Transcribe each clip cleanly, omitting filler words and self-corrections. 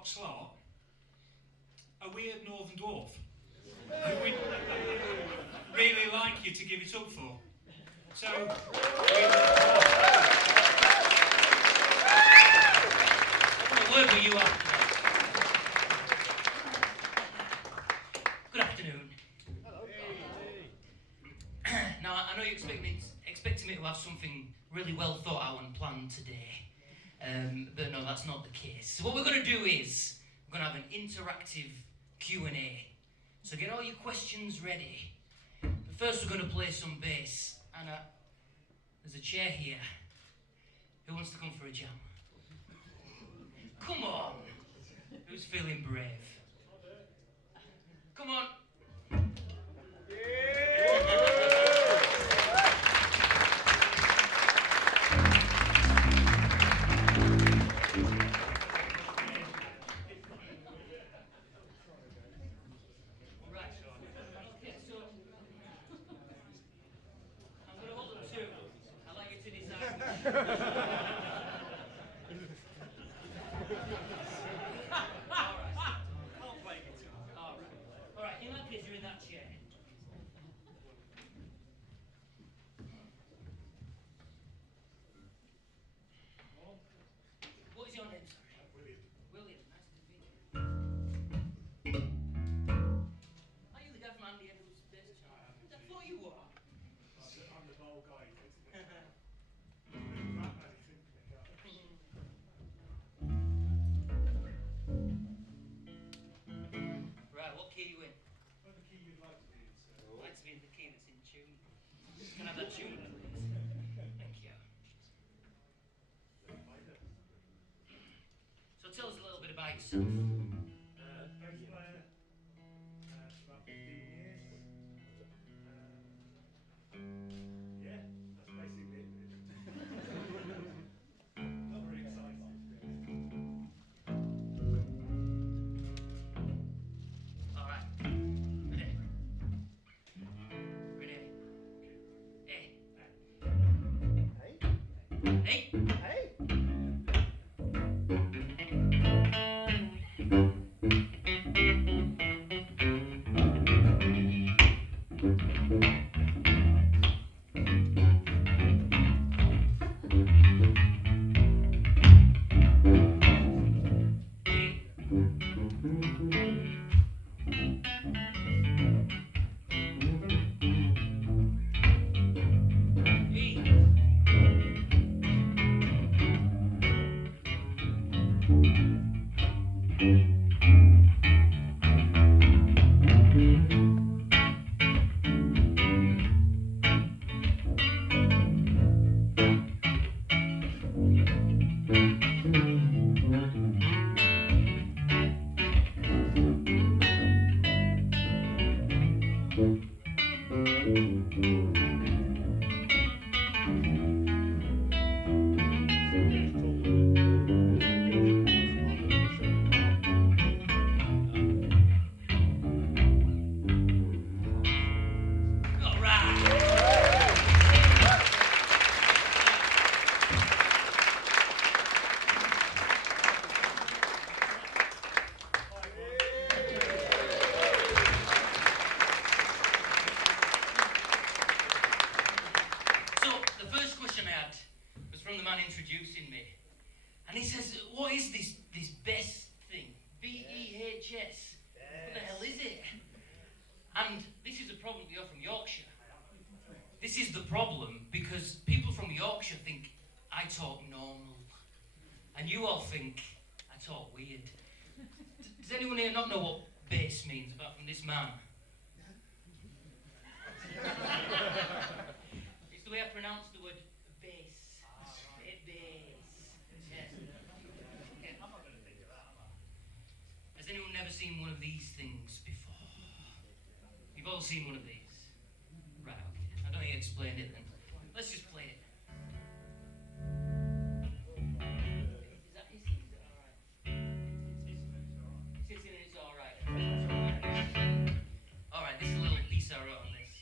top slot, a weird northern dwarf who we'd really like you to give it up for. So, a word with you after that. Good afternoon. Hello. Now, I know you're expecting me to have something really well thought out and planned today. But no, that's not the case. So what we're going to do is, we're going to have an interactive Q&A. So get all your questions ready. But first we're going to play some bass. And there's a chair here. Who wants to come for a jam? Come on! Who's feeling brave? Come on! Alright, in that case, you're in that chair. What is your name, sorry? William. William, nice to meet you. Are you the guy from Andy Edwards' bass channel? I thought you were. I'm the bowl guy who fits the guitar. Right, what key are you in? What the key you'd like to be in, sir? I'd like to be in the key that's in tune. Can I have that tune, please? Thank you. So tell us a little bit about yourself. Bass player, about 15 years. Yeah, that's basically it. Not very exciting. Alright. Ready? Ready? Hey. Hey. Hey. Introducing me, and he says, "What is this best thing? BEHS? What the hell is it?" And this is a problem. You're from Yorkshire. This is the problem because people from Yorkshire think I talk normal, and you all think I talk weird. Does anyone here not know what bass means apart from this man? It's the way I pronounce the word bass. Has anyone never seen one of these things before? You've all seen one of these? Right, okay. I don't need to explain it then. Let's just play it. Is that alright? It's sitting and it's alright. Alright, this is a little piece I wrote on this.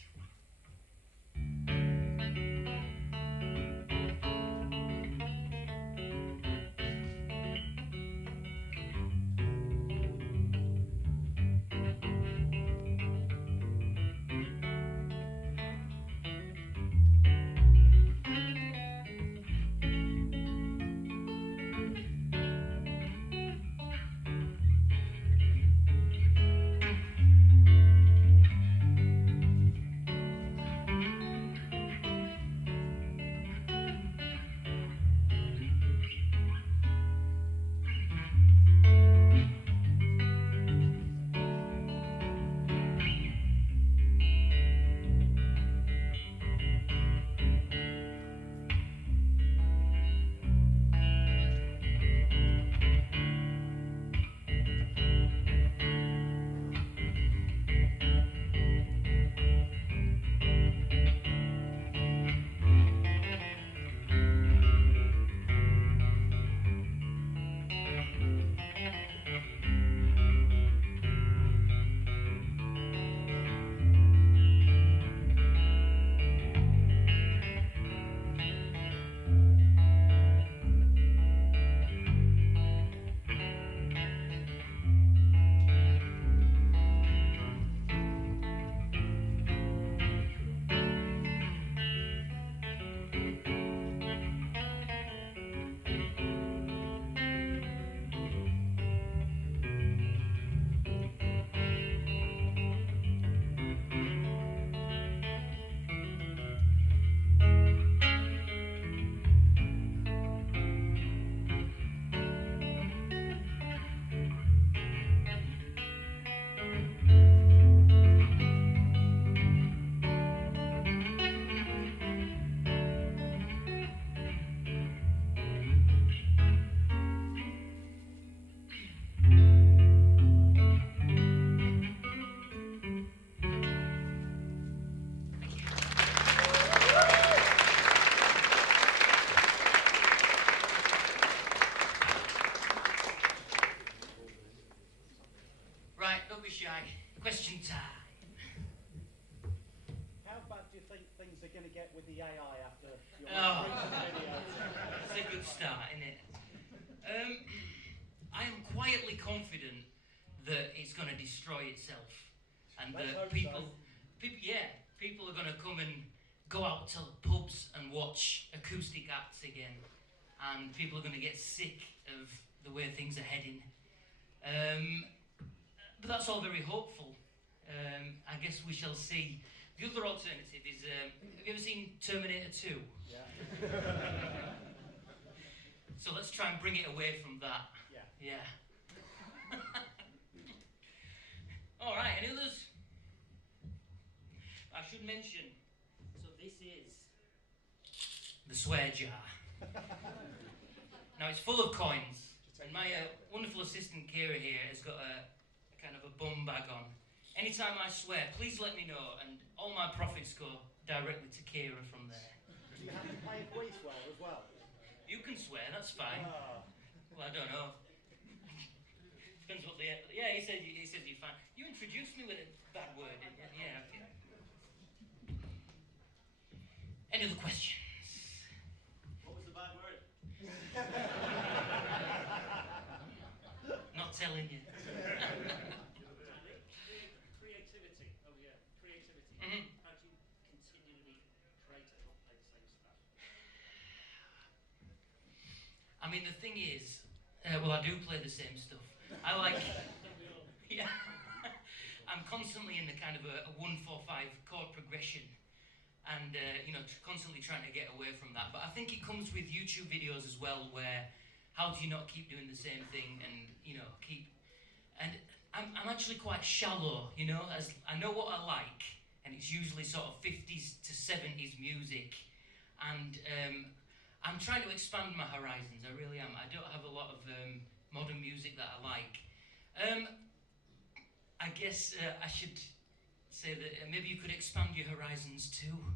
right, question time. How bad do you think things are going to get with the AI after your Oh. recent videos? It's a good start, isn't it? I am quietly confident that it's going to destroy itself, and Let's that hope people, so. people are going to come and go out to pubs and watch acoustic acts again, and people are going to get sick of the way things are heading. But that's all very hopeful. I guess we shall see. The other alternative is, have you ever seen Terminator 2? Yeah. So let's try and bring it away from that. Yeah. All right, any others? I should mention, so this is the swear jar. Now it's full of coins, and my wonderful assistant Kira here has got a kind of a bum bag on. Anytime I swear, please let me know, and all my profits go directly to Kira from there. Do you have to pay if we swear as well? You can swear, that's fine. Oh. Well, I don't know. Depends what the... Yeah, he says you're fine. You introduced me with a bad word, didn't you? Yeah, okay. Any other questions? What was the bad word? Not telling you. Creativity. Oh yeah, creativity. Mhm. How do you continually create and not play the same stuff? I mean, the thing is, well, I do play the same stuff. I like... Yeah. I'm constantly in the kind of a 1-4-5 chord progression, and constantly trying to get away from that. But I think it comes with YouTube videos as well, where how do you not keep doing the same thing and keep... And I'm actually quite shallow, as I know what I like, and it's usually sort of 50s to 70s music, and I'm trying to expand my horizons. I really am. I don't have a lot of modern music that I like. I guess I should say that maybe you could expand your horizons too,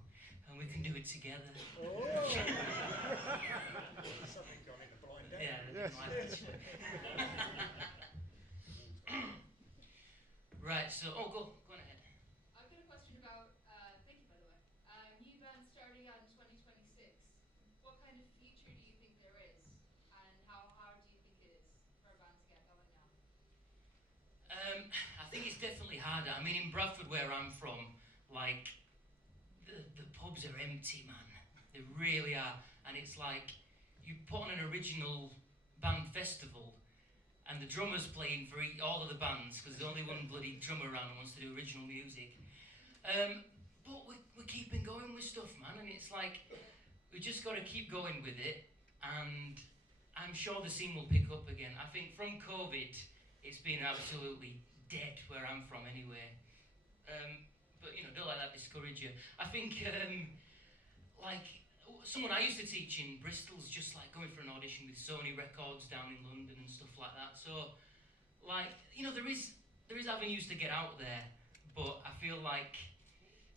and we can do it together. Oh. Something gone in the blind date. Yeah, I didn't like that shit. Right, so, go on ahead. I've got a question about, thank you by the way, new band starting out in 2026. What kind of future do you think there is, and how hard do you think it is for a band to get going now? I think it's definitely harder. I mean, in Bradford, where I'm from, like, the pubs are empty, man. They really are. And it's like, you put on an original band festival, and the drummer's playing for all of the bands, because there's only one bloody drummer around who wants to do original music. But we're keeping going with stuff, man, and it's like, we just got to keep going with it, and I'm sure the scene will pick up again. I think from COVID, it's been absolutely dead where I'm from anyway. But don't let that discourage you. I think, someone I used to teach in Bristol's just like going for an audition with Sony Records down in London and stuff like that. So, there is avenues to get out there, but I feel like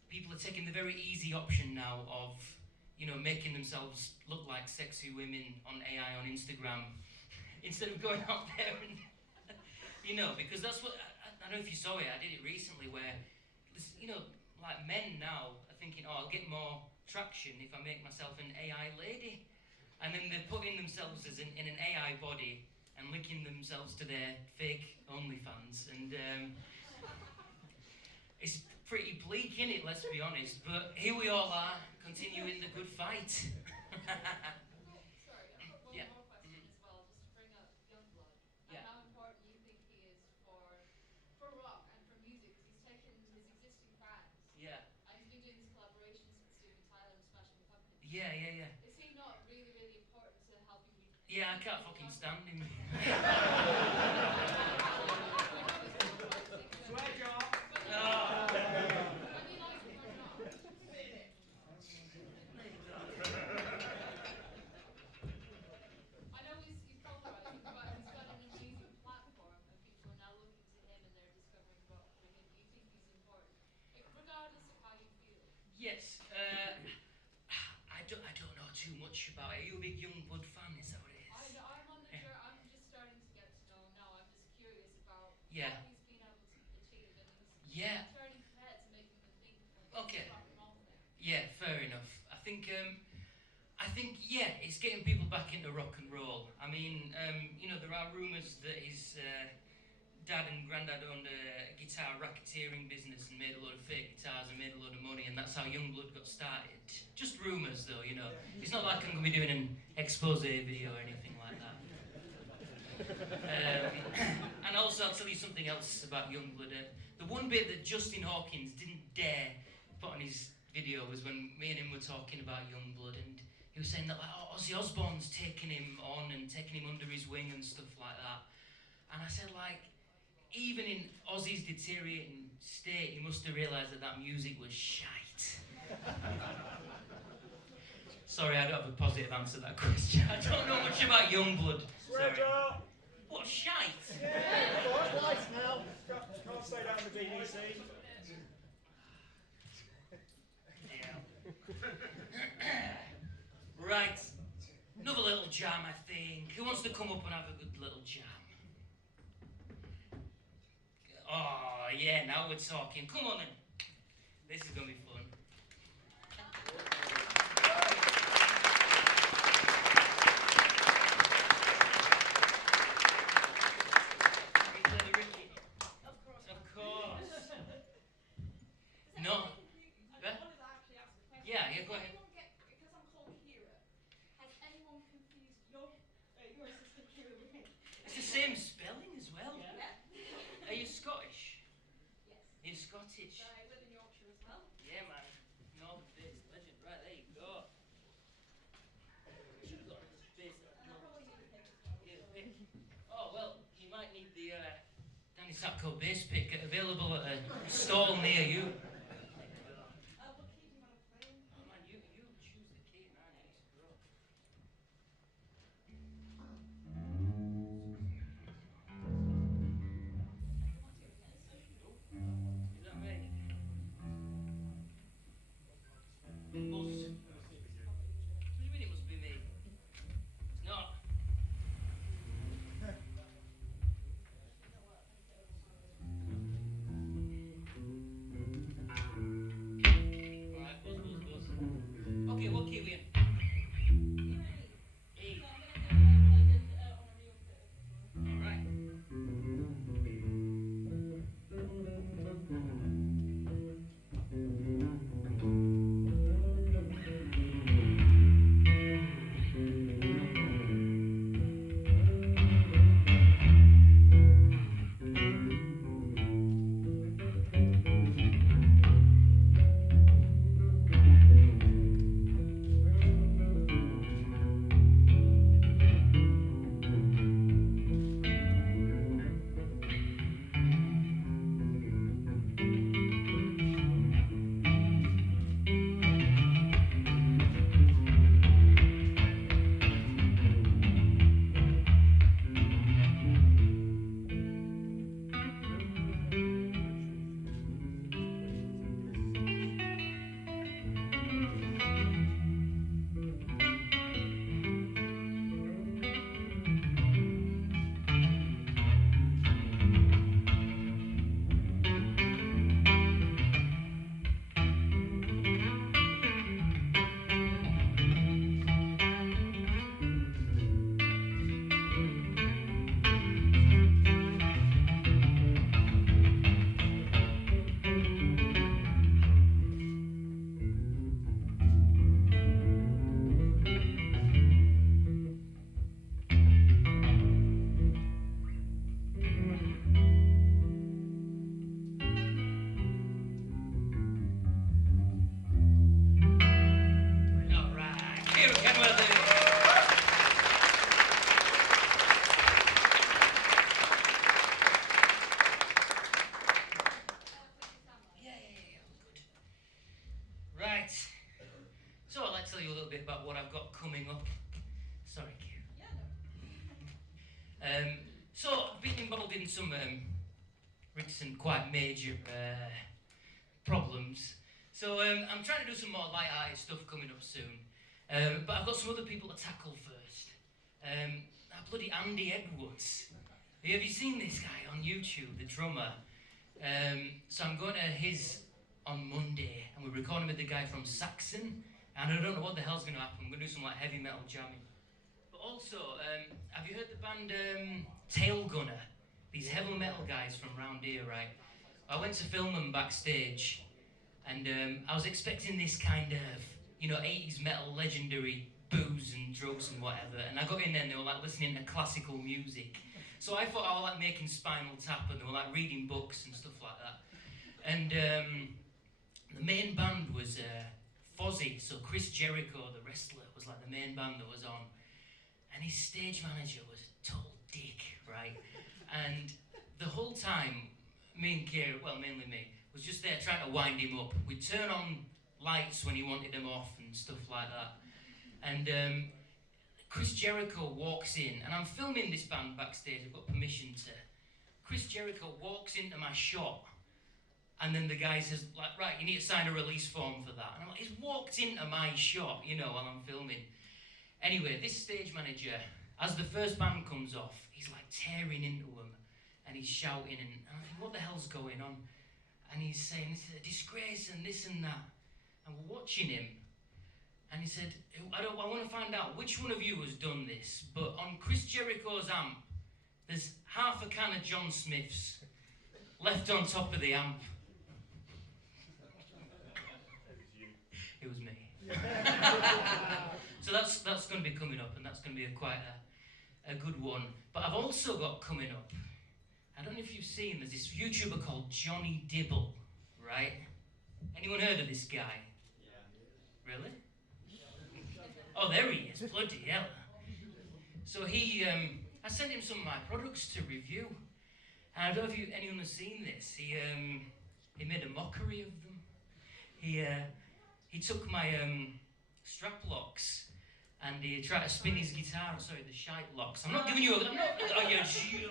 people are taking the very easy option now of, making themselves look like sexy women on AI on Instagram instead of going out there and, because that's what, I don't know if you saw it, I did it recently where, like men now are thinking, I'll get more traction if I make myself an AI lady. And then they're putting themselves in an AI body and linking themselves to their fake OnlyFans. And it's pretty bleak, innit, let's be honest. But here we all are, continuing the good fight. Sorry, I've got one Yeah. more question as well, just to bring up Youngblood, and Yeah. how important you think he is for rock and for music, because he's taken his existing fans, Yeah, and he's been doing these collaborations with Steven Tyler and Smashing Pumpkins. yeah. Is he not really, really important to helping you? Yeah, I can't fucking stand him. Swear jar. No. Whether you like him or not. I know he's polarizing, but he's got an amazing platform, and people are now looking to him and they're discovering rock through him. Do you think he's important? Regardless of how you feel. Yes, I don't know too much about it. Are you a big Youngblood fan? Is that what it is? I'm on the I'm just starting to get to know him now. I'm just curious about Yeah. what he's been able to achieve, and I think, yeah, it's getting people back into rock and roll. I mean, there are rumours that his dad and granddad owned a guitar racketeering business and made a load of fake guitars and made a load of money, and that's how Youngblood got started. Just rumours, though, It's not like I'm going to be doing an expose video or anything like that. And also, I'll tell you something else about Youngblood. The one bit that Justin Hawkins didn't dare put on his video was when me and him were talking about Youngblood, and he was saying that Ozzy Osbourne's taking him on and taking him under his wing and stuff like that. And I said, even in Ozzy's deteriorating state, he must have realised that music was shite. Sorry, I don't have a positive answer to that question. I don't know much about Youngblood. Sorry. What, shite? Yeah, twice now. Can't say that on the BBC. Right, another little jam, I think. Who wants to come up and have a good little jam? Oh, yeah, now we're talking. Come on then. This is going to be fun. Can we play the Ricky? Of course. No. I wanted to actually ask a question. Yeah, go ahead. Because I'm called Kira, has anyone confused your sister Kira with me? It's the same spelling as well. Yeah. Are you Scottish? Yes. You're Scottish? So I live in Yorkshire as well. Yeah, man. Northern-based legend. Right, there you go. Should have got this base. And I probably need a pick as well. Yeah, pick. Oh, well, you might need the Danny Sapko bass pick available at a stall near you. What key do you want to play in? Oh, man, you choose the key, man. It's great. Is that right? What do you mean it must be me? It's not. Alright, buzz. Okay, what key we in? E. Alright. Alright, here we can well do. Yeah, good. Right. So I'd like to tell you a little bit about what I've got coming up. Sorry, Kira. Yeah, no. So I've been involved in some recent quite major problems. So I'm trying to do some more light-hearted stuff coming up soon. But I've got some other people to tackle first. That bloody Andy Edwards. Have you seen this guy on YouTube, the drummer? So I'm going to his on Monday, and we're recording with the guy from Saxon. And I don't know what the hell's going to happen. I'm going to do some like heavy metal jamming. But also, have you heard the band Tail Gunner? These heavy metal guys from round here, right? I went to film them backstage, and I was expecting this kind of, 80s metal legendary booze and drugs and whatever. And I got in there and they were like listening to classical music. So I thought I was like making Spinal Tap, and they were like reading books and stuff like that. And the main band was Fozzy, so Chris Jericho, the wrestler, was like the main band that was on. And his stage manager was a total dick, right? And the whole time, me and Kira, well, mainly me, was just there trying to wind him up. We'd turn on lights when he wanted them off and stuff like that. And Chris Jericho walks in, and I'm filming this band backstage, I've got permission to. Chris Jericho walks into my shot, and then the guy says, like, right, you need to sign a release form for that. And I'm like, he's walked into my shot, while I'm filming. Anyway, this stage manager, as the first band comes off, he's like tearing into them, and he's shouting, and I think, what the hell's going on? And he's saying, this is a disgrace, and this and that. And we're watching him, and he said, I want to find out which one of you has done this, but on Chris Jericho's amp, there's half a can of John Smith's left on top of the amp. It was me. So that's going to be coming up, and that's going to be quite a good one. But I've also got coming up, I don't know if you've seen, there's this YouTuber called Johnny Dibble, right? Anyone heard of this guy? Yeah. Really? Oh, there he is, bloody hell. So I sent him some of my products to review. And I don't know if anyone has seen this. He made a mockery of them. He took my strap locks and he tried to spin his guitar. Sorry, the shite locks. I'm not giving you a... I'm not... Oh, yeah, shit.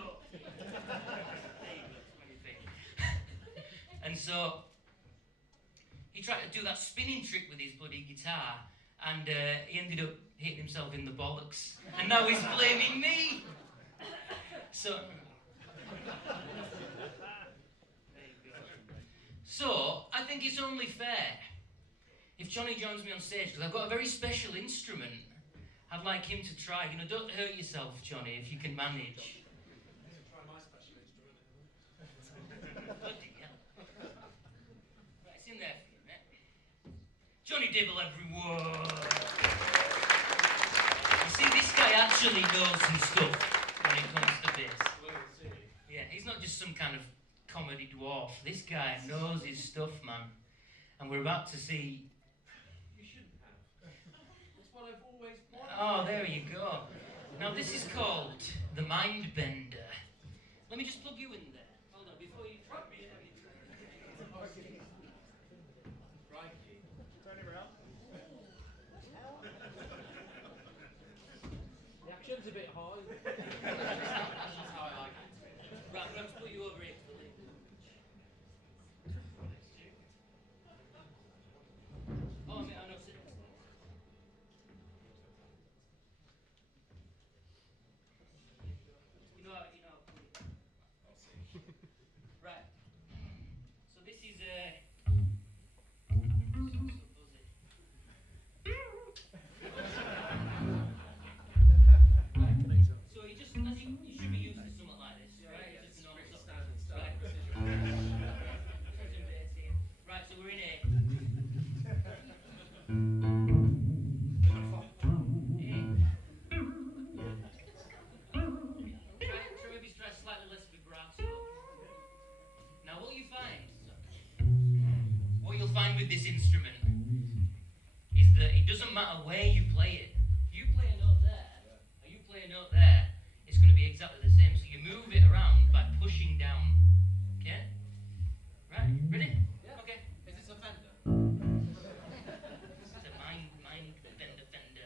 And so he tried to do that spinning trick with his bloody guitar, and he ended up hitting himself in the bollocks. And now he's blaming me. So... So, I think it's only fair if Johnny joins me on stage, because I've got a very special instrument I'd like him to try. Don't hurt yourself, Johnny, if you can manage. Try my special instrument. Bloody hell. Right, it's in there for you, mate. Johnny Dibble, everyone. You see, this guy actually knows some stuff when it comes to bass. Yeah, he's not just some kind of comedy dwarf. This guy knows his stuff, man. And we're about to see... You shouldn't have. That's what I've always wanted. Oh, there you go. Now this is called the Mind Bender. Let me just plug you in there. Hold on, before you try me. Crikey. Turn it around. The action's a bit high. That's how I like it. Right, I'm going to put you over here. Oh, I know. You know. Right. So this is So you just, I think you should be used to something like this, right? Yeah, Just a pretty normal standard stuff. Right, so we're in A. Try slightly less vibrato. Now what you'll find with this instrument is that it doesn't matter where you play it. If you play a note there, or you play a note there, it's going to be exactly the same. So you move it around by pushing down. Okay? Right, ready? Yeah. Okay. Is this a Fender? It's a mind bender fender.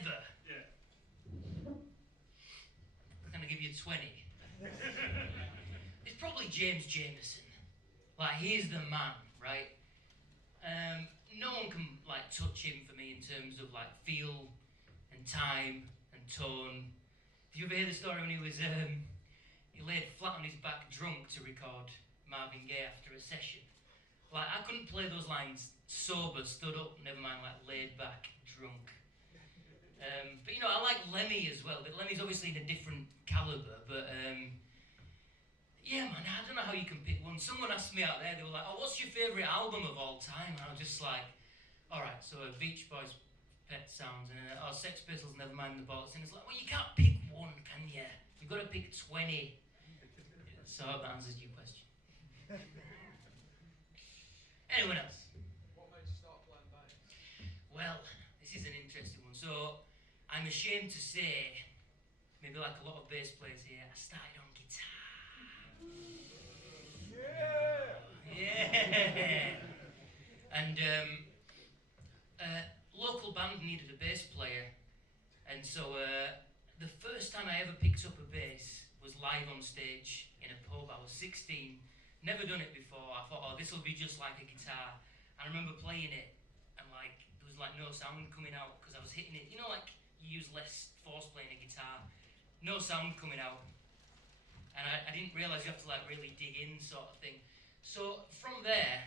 ever. Yeah. I'm gonna give you 20. It's probably James Jameson. Like, he's the man, right? No one can like touch him for me in terms of like feel and time and tone. Did you ever hear the story when he laid flat on his back drunk to record Marvin Gaye after a session? Like, I couldn't play those lines sober, stood up, never mind like laid back, drunk. But you know, I like Lemmy as well, but Lemmy's obviously in a different calibre, but yeah, man, I don't know how you can pick one. Someone asked me out there, they were like, oh, what's your favourite album of all time? And I was just like, alright, so Beach Boys, Pet Sounds, and Sex Pistols, never mind the bollocks. And it's like, well, you can't pick one, can you? You've got to pick 20. So I hope that answers your question. Anyone else? What made you start playing bass? Well, this is an interesting one. So, I'm ashamed to say, maybe like a lot of bass players here, I started on guitar. Yeah! And local band needed a bass player, and so the first time I ever picked up a bass was live on stage in a pub. I was 16, never done it before. I thought, oh, this will be just like a guitar. I remember playing it, and like there was like no sound coming out because I was hitting it. You know, like you use less force playing a guitar, no sound coming out. And I didn't realise you have to like really dig in, sort of thing. So from there,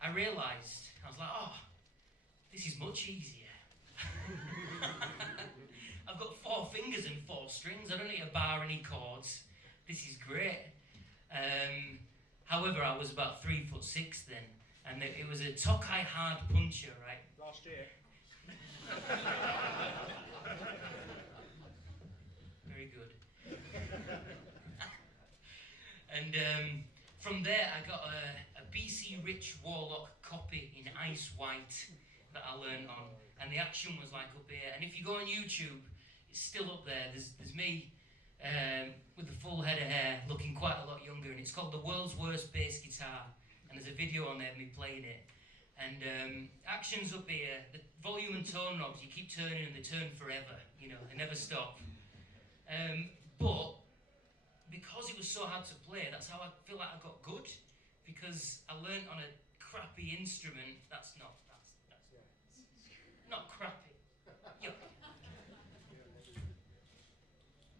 I realised, I was like, oh, this is much easier. I've got 4 fingers and 4 strings. I don't need a bar, any chords. This is great. However, I was about 3'6" then, and it was a Tokai hard puncher, right? Last year. Very good. And from there, I got a BC Rich Warlock copy in ice white that I learned on, and the action was like up here. And if you go on YouTube, it's still up there. There's me with the full head of hair, looking quite a lot younger, and it's called The World's Worst Bass Guitar. And there's a video on there of me playing it. And action's up here. The volume and tone knobs, you keep turning and they turn forever. You know, they never stop. But because it was so hard to play, that's how I feel like I got good. Because I learnt on a crappy instrument. That's not crappy. Yuck.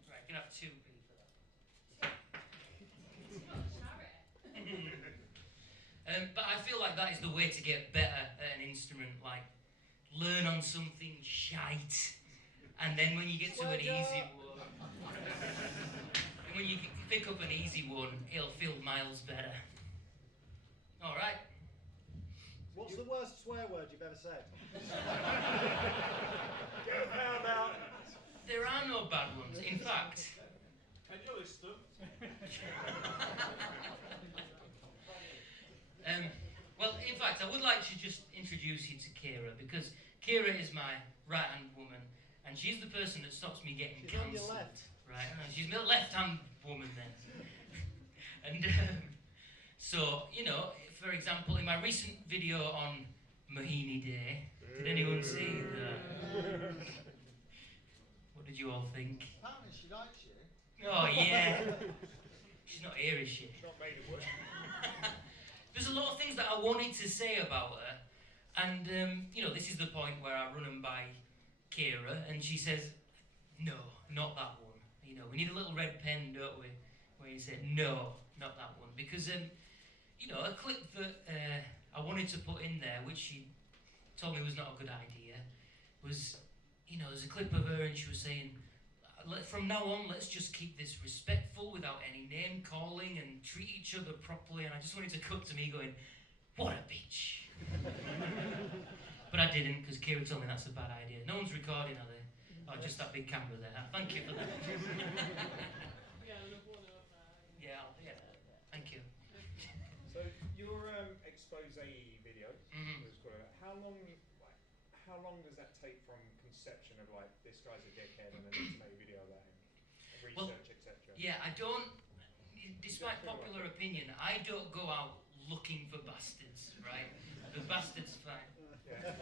Right, you can have 2p for that. It's not charity. But I feel like that is the way to get better at an instrument. Like, learn on something shite, and then when you get to an easy one, and when you pick up an easy one, it'll feel miles better. All right. What's the worst swear word you've ever said? Get found out. There are no bad ones. In fact, Can you list them? well, in fact, I would like to just introduce you to Kira, because Kira is my right-hand woman, and she's the person that stops me getting She's on your cancelled. left. Right? She's my left-hand woman then. And so, you know, for example, in my recent video on Mohini Day, did anyone see that? What did you all think? Apparently she likes you. Oh yeah. She's not here, is she? She's not made it work. There's a lot of things that I wanted to say about her, and you know, this is the point where I run them by Kira, and she says, "No, not that one. You know, we need a little red pen, don't we?" Where you say, "No, not that one," because you know, a clip that I wanted to put in there, which she told me was not a good idea, was, you know, there's a clip of her and she was saying, from now on, let's just keep this respectful without any name calling and treat each other properly. And I just wanted to cut to me going, what a bitch. But I didn't, because Kira told me that's a bad idea. No one's recording, are they? Oh, just that big camera there. Thank you for that. Yeah, thank you. So your expose video Mhm. was called. How long does that take from conception of like this guy's a dickhead and then need to make a video about him, Well, research, etc. Yeah, I don't, despite popular opinion, I don't go out looking for bastards, right? The bastards fine. Yeah.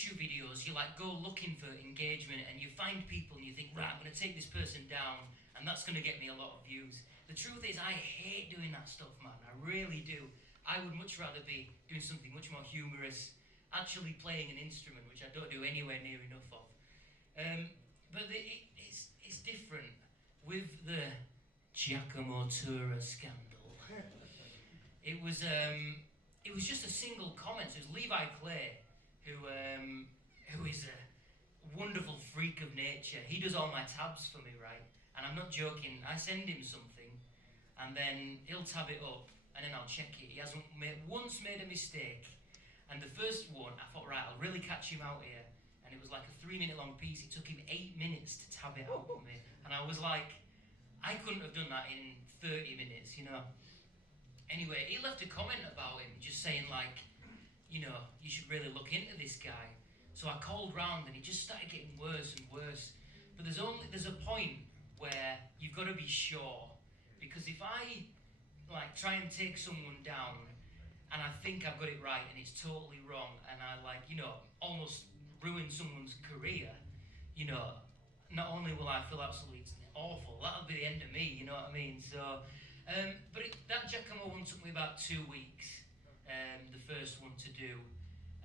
YouTube videos, you like go looking for engagement and you find people and you think, right, I'm going to take this person down and that's going to get me a lot of views. The truth is, I hate doing that stuff, man. I really do. I would much rather be doing something much more humorous, actually playing an instrument, which I don't do anywhere near enough of. But it's different with the Giacomo Tura scandal. It was just a single comment. It was Levi Clay, who is a wonderful freak of nature. He does all my tabs for me, right? And I'm not joking. I send him something, and then he'll tab it up, and then I'll check it. He hasn't once made a mistake. And the first one, I thought, right, I'll really catch him out here. And it was like a 3-minute long piece. It took him 8 minutes to tab it out for me. And I was like, I couldn't have done that in 30 minutes, you know. Anyway, he left a comment about him, just saying like, you know, you should really look into this guy. So I called round and he just started getting worse and worse. But there's a point where you've got to be sure. Because if I like try and take someone down and I think I've got it right and it's totally wrong and I like, you know, almost ruin someone's career, you know, not only will I feel absolutely awful, that'll be the end of me, you know what I mean? So, but that Giacomo one took me about 2 weeks, the first one to do,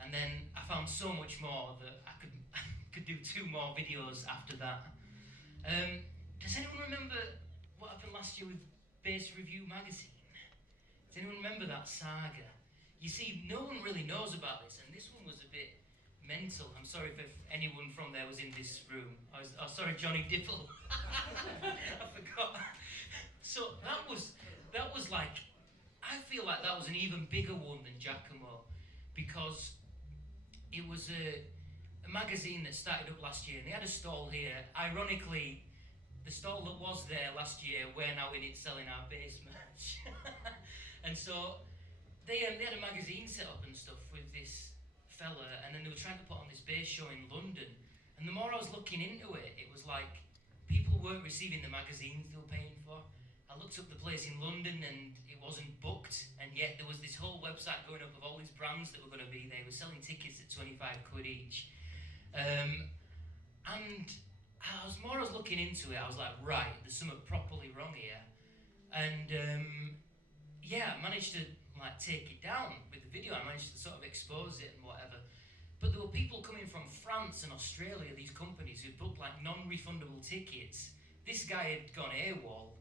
and then I found so much more that I could do 2 more videos after that. Does anyone remember what happened last year with Bass Review magazine? Does anyone remember that saga? You see, no one really knows about this, and this one was a bit mental. I'm sorry if anyone from there was in this room. Sorry, Johnny Dipple. I forgot. So that was like, I feel like that was an even bigger one than Giacomo, because it was a magazine that started up last year, and they had a stall here. Ironically, the stall that was there last year, we're now in it selling our bass merch. And so they had a magazine set up and stuff with this fella, and then they were trying to put on this bass show in London. And the more I was looking into it, it was like people weren't receiving the magazines they were paying for. I looked up the place in London and it wasn't booked, and yet there was this whole website going up of all these brands that were going to be there. They were selling tickets at 25 quid each. And I was looking into it, I was like, right, there's something properly wrong here. And yeah, I managed to like take it down with the video. I managed to sort of expose it and whatever. But there were people coming from France and Australia, these companies who booked like non-refundable tickets. This guy had gone AWOL,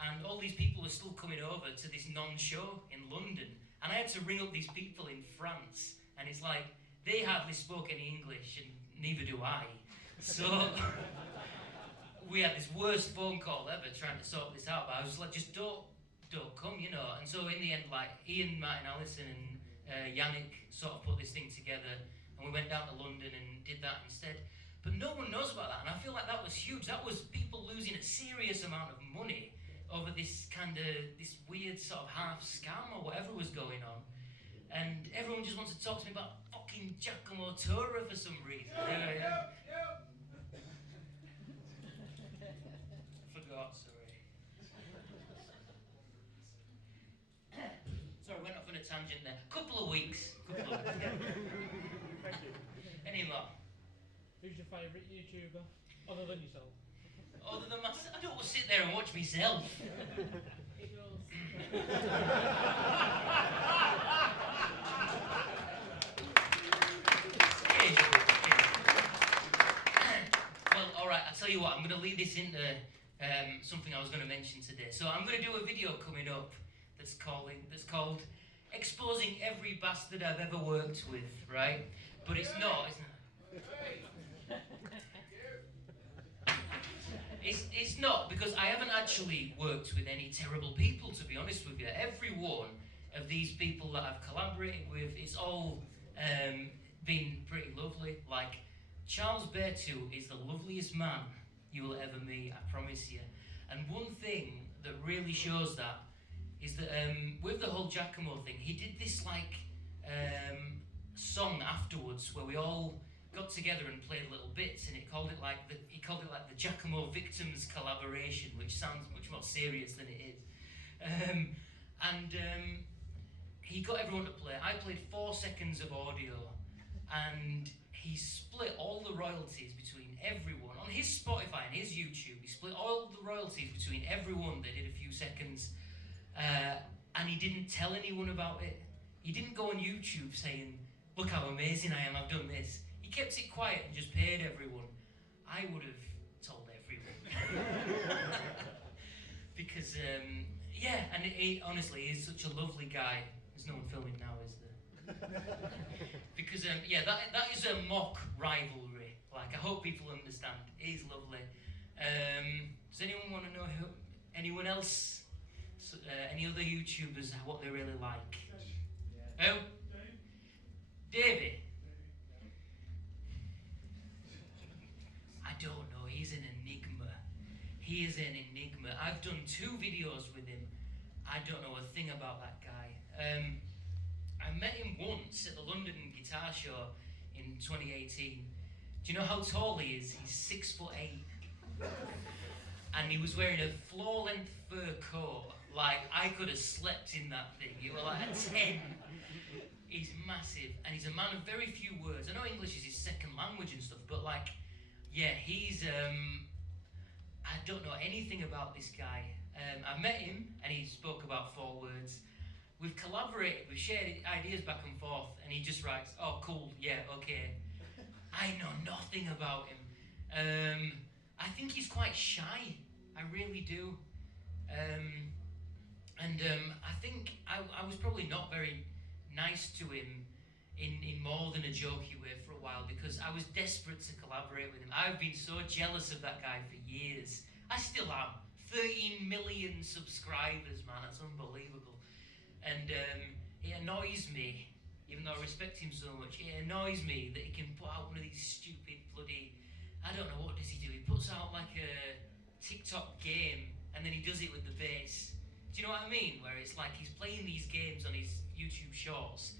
and all these people were still coming over to this non-show in London. And I had to ring up these people in France, and it's like, they hardly spoke any English, and neither do I. So we had this worst phone call ever trying to sort this out, but I was like, just don't come, you know. And so in the end, like, Ian, Martin Allison and Yannick sort of put this thing together, and we went down to London and did that instead. But no one knows about that, and I feel like that was huge. That was people losing a serious amount of money over this this weird sort of half scam or whatever was going on. And everyone just wanted to talk to me about fucking Giacomo Tura for some reason. Yep. Forgot, sorry. Sorry, I went off on a tangent there. Couple of weeks. Thank you. Any more? Who's your favourite YouTuber, other than yourself? Other than myself, I don't want to sit there and watch myself. Well, alright, I'll tell you what, I'm going to lead this into something I was going to mention today. So I'm going to do a video coming up that's called Exposing Every Bastard I've Ever Worked With, right? But it's not. It's not, because I haven't actually worked with any terrible people, to be honest with you. Every one of these people that I've collaborated with, it's all been pretty lovely. Like, Charles Bertu is the loveliest man you will ever meet, I promise you. And one thing that really shows that is that with the whole Giacomo thing, he did this like song afterwards where we all got together and played little bits, and he called it like the Giacomo Victims Collaboration, which sounds much more serious than it is. He got everyone to play. I played 4 seconds of audio, and he he split all the royalties between everyone on his Spotify and his YouTube. He split all the royalties between everyone that did a few seconds, and he didn't tell anyone about it. He didn't go on YouTube saying, "Look how amazing I am, I've done this." He kept it quiet and just paid everyone. I would have told everyone. Because, yeah, and honestly, he's such a lovely guy. There's no one filming now, is there? Because, yeah, that is a mock rivalry. Like, I hope people understand. He's lovely. Does anyone want to know anyone else? Any other YouTubers, what they really like? Oh? David? I don't know, he's an enigma. He is an enigma. I've done 2 videos with him. I don't know a thing about that guy. I met him once at the London Guitar Show in 2018. Do you know how tall he is? He's 6'8". And he was wearing a floor-length fur coat. Like, I could have slept in that thing. You were like a 10. He's massive, and he's a man of very few words. I know English is his second language and stuff, but like, yeah, he's, I don't know anything about this guy. I met him, and he spoke about 4 words. We've collaborated, we've shared ideas back and forth, and he just writes, "Oh, cool, yeah, okay." I know nothing about him. I think he's quite shy. I really do. I think I was probably not very nice to him in more than a jokey way for a while, because I was desperate to collaborate with him. I've been so jealous of that guy for years. I still am. 13 million subscribers, man, that's unbelievable. And it annoys me, even though I respect him so much, it annoys me that he can put out one of these stupid bloody, I don't know, what does he do? He puts out like a TikTok game, and then he does it with the bass. Do you know what I mean? Where it's like he's playing these games on his YouTube shorts,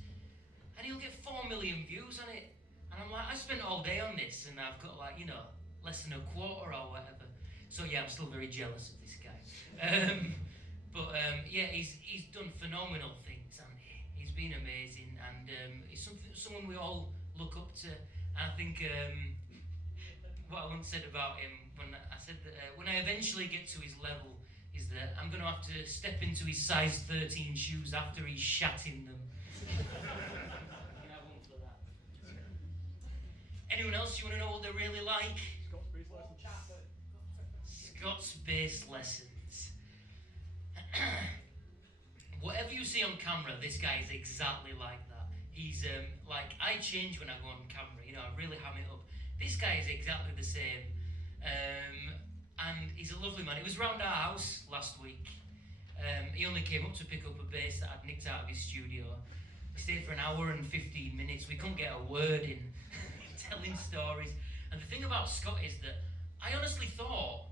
and he'll get 4 million views on it. And I'm like, I spent all day on this, and I've got like, you know, less than a quarter or whatever. So yeah, I'm still very jealous of this guy. Yeah, he's done phenomenal things, and he's been amazing, and he's someone we all look up to. And I think what I once said about him, when I said that when I eventually get to his level, is that I'm going to have to step into his size 13 shoes after he's shat in them. And I won't for that. Anyone else, you want to know what they're really like? Scott's bass lessons. Whatever you see on camera, this guy is exactly like that. He's like, I change when I go on camera, you know, I really ham it up. This guy is exactly the same. And he's a lovely man. He was round our house last week. He only came up to pick up a bass that I'd nicked out of his studio. We stayed for an hour and 15 minutes. We couldn't get a word in, telling stories. And the thing about Scott is that I honestly thought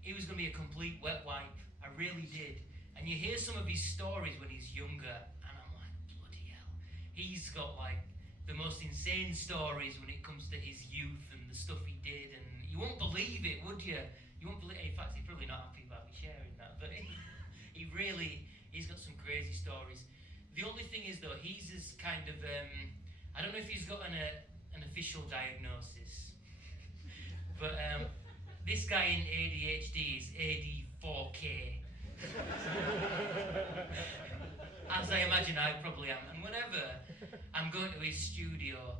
he was going to be a complete wet wipe. I really did. And you hear some of his stories when he's younger, and I'm like, bloody hell. He's got like the most insane stories when it comes to his youth and the stuff he did, and you won't believe it, would you? You won't believe it. In fact, he's probably not happy about me sharing that, but he's got some crazy stories. The only thing is though, he's this kind of, I don't know if he's got an official diagnosis, but this guy in ADHD is AD4K. As I imagine I probably am. And whenever I'm going to his studio,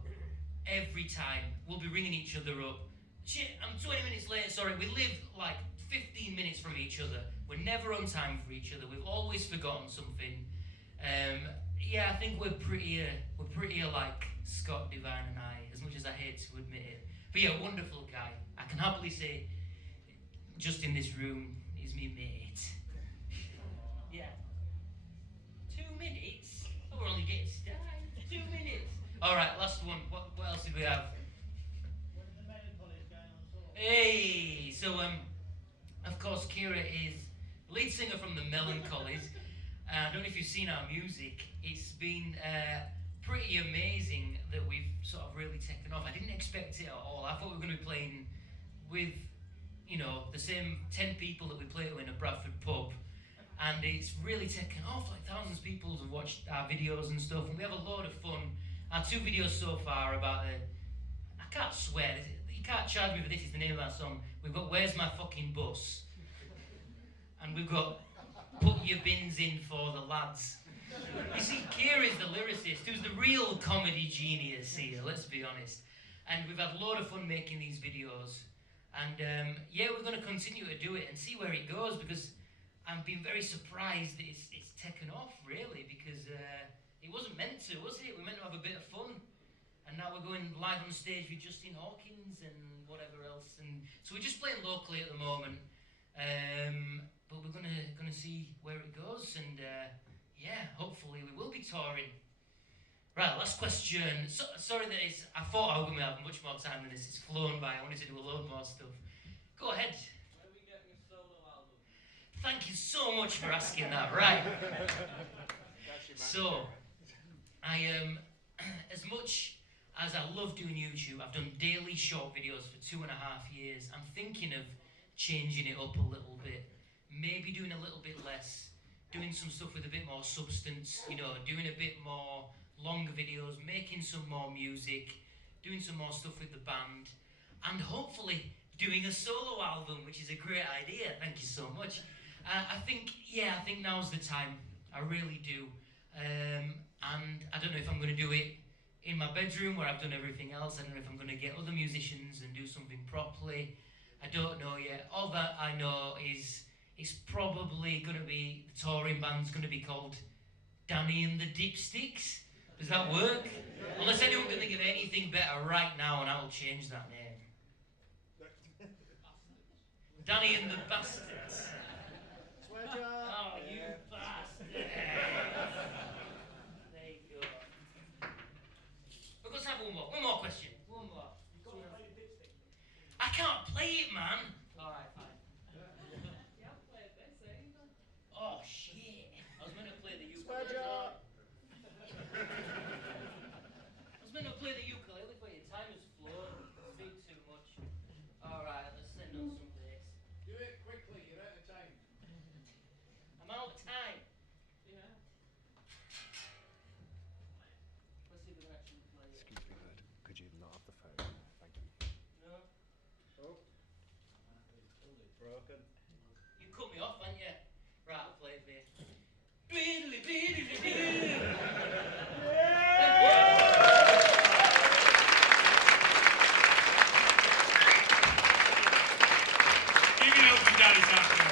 every time we'll be ringing each other up. Shit, I'm 20 minutes late, sorry. We live like 15 minutes from each other. We're never on time for each other. We've always forgotten something. Yeah, I think we're prettier like Scott Devine and I, as much as I hate to admit it. But yeah, wonderful guy. I can happily say, just in this room, is me mate. Yeah. 2 minutes? Oh, we're only getting started. 2 minutes. Alright, last one. What else did we have? When is the Melancholy going on tour? Hey! So, of course, Kira is lead singer from the Melancholies. I don't know if you've seen our music. It's been pretty amazing that we've sort of really taken off. I didn't expect it at all. I thought we were going to be playing with, you know, the same 10 people that we play to in a Bradford pub. And it's really taken off. Like thousands of people have watched our videos and stuff, and we have a load of fun. Our 2 videos so far about I can't swear. You can't charge me for this. Is the name of that song. We've got "Where's My Fucking Bus," and we've got "Put Your Bins In for the Lads." You see, Kira's the lyricist, who's the real comedy genius here. Let's be honest. And we've had a lot of fun making these videos. And yeah, we're going to continue to do it and see where it goes, because I've been very surprised that it's taken off, really, because it wasn't meant to, was it? We were meant to have a bit of fun. And now we're going live on stage with Justin Hawkins and whatever else. And so we're just playing locally at the moment. But we're gonna see where it goes. And yeah, hopefully we will be touring. Right, last question. Sorry that I thought I was going to have much more time than this. It's flown by. I wanted to do a load more stuff. Go ahead. When are we getting a solo album? Thank you so much for asking that. Right. So, as much as I love doing YouTube, I've done daily short videos for 2.5 years. I'm thinking of changing it up a little bit. Maybe doing a little bit less. Doing some stuff with a bit more substance. You know, doing a bit more longer videos, making some more music, doing some more stuff with the band, and hopefully doing a solo album, which is a great idea. Thank you so much. I think now's the time. I really do. And I don't know if I'm going to do it in my bedroom where I've done everything else. I don't know if I'm going to get other musicians and do something properly. I don't know yet. All that I know is it's probably going to be, the touring band's going to be called Danny and the Dipsticks. Does that work? Unless anyone can think of anything better right now, and I will change that name. Danny and the Bastards. Swear jar. Oh, you bastard! There you go. We're going to have one more question. One more. You've got to play the dipstick. I can't play it, man. All right, fine. Yeah, play this, eh? Oh shit! I was meant to play the Swear ukulele. jar. I was meant to play the ukulele, but your time has flown. It's been too much. All right, let's send on some bass. Do it quickly, you're out of time. I'm out of time. Yeah. Let's see if we can actually play it. Excuse me, bud. Could you not have the phone? Thank you. No. Oh. Broken. You cut me off, haven't you? Right, I'll play it for you. Give it up for Daddy's after.